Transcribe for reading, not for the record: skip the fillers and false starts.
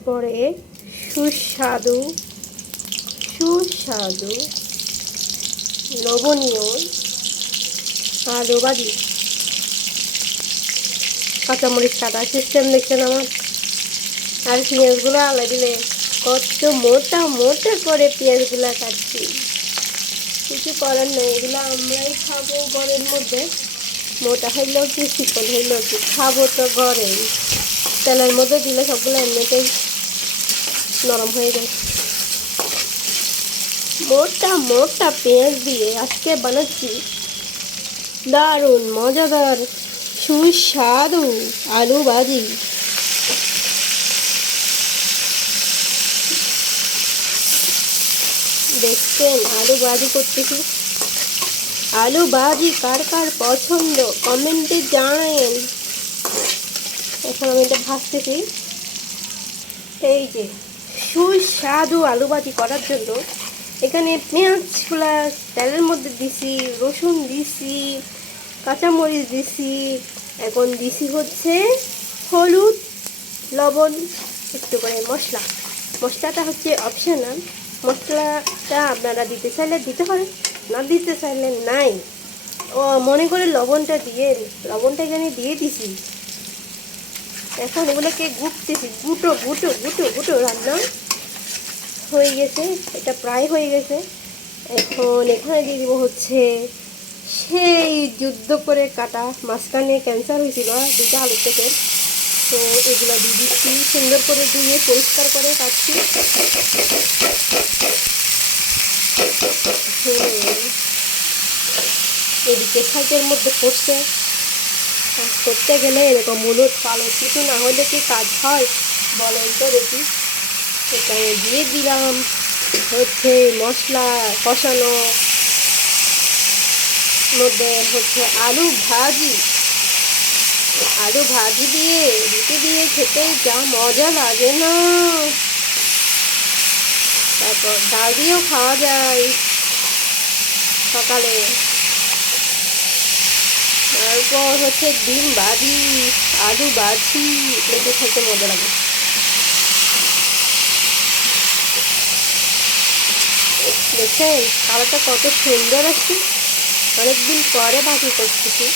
এরপরে সুস্বাদু সুস্বাদু লবণীয় আলু ভাজি। কাঁচামরিচ কাটা সিস্টেম দেখছেন আমার। আর পেঁয়াজগুলো আলাই দিলে কত মোটা মোটা করে পেঁয়াজগুলো কাটছি। কিছু করার নেই, এগুলো আমরাই খাবো ঘরের মধ্যে। মোটা হইলেও কি চিকন হইলেও কি খাবো তো ঘরেই। তেলের মধ্যে দিলে সবগুলো এমনিতেই নরম হয়ে যায়। মোটা মোটা পেঁয়াজ দিয়ে আজকে বানাচ্ছি দারুণ মজাদার সুস্বাদু আলু ভাজি। দেখছেন আলু ভাজি করতেছি। আলু ভাজি কার কার পছন্দ কমেন্টে জানান। এখন আমি এটা ভাজতেছি। এই যে সুস্বাদু আলু ভাজি করার জন্য এখানে পেঁয়াজগুলা তেলের মধ্যে দিছি, রসুন দিছি, কাঁচামরিচ দিছি, এখন দিছি হচ্ছে হলুদ, লবণ, একটু করে মশলা। মশলাটা হচ্ছে অপশনাল। মশলাটা আপনারা দিতে চাইলে দিতে পারেন, না দিতে চাইলে নাই। ও মনে করে লবণটা দিয়ে, লবণটা এখানে দিয়ে দিছি। এখন এগুলোকে গুটতেছি, গুটো গুটো গুটো গুটো রান্না হয়ে গেছে, এটা প্রায় হয়ে গেছে। এখন এখানে দিয়ে দিব হচ্ছে সেই যুদ্ধ করে কাটা মাঝখানে ক্যান্সার হয়েছিল দুটো আলু থেকে। তো এগুলো দিয়ে দিচ্ছি, সুন্দর করে ধুয়ে পরিষ্কার করে কাটছি। এদিকে সাইকের মধ্যে করতে গেলে এরকম হলুদ কালো কিছু না হলে কি কাজ হয় বলেন তো দেখি। এখানে দিয়ে দিলাম হচ্ছে মশলা কষানো মধ্যে হচ্ছে আলু ভাজি। আলু ভাজি দিয়ে রুটি দিয়ে খেতে যা মজা লাগে না। তারপর ডাল দিয়েও খাওয়া যায় সকালে। তারপর হচ্ছে ডিম ভাজি, আলু ভাজি, এগুলো খেতে মজা লাগে। দেখছেন কালারটা কত সুন্দর আসছে। অনেকদিন পরে ভাজি করতেছি।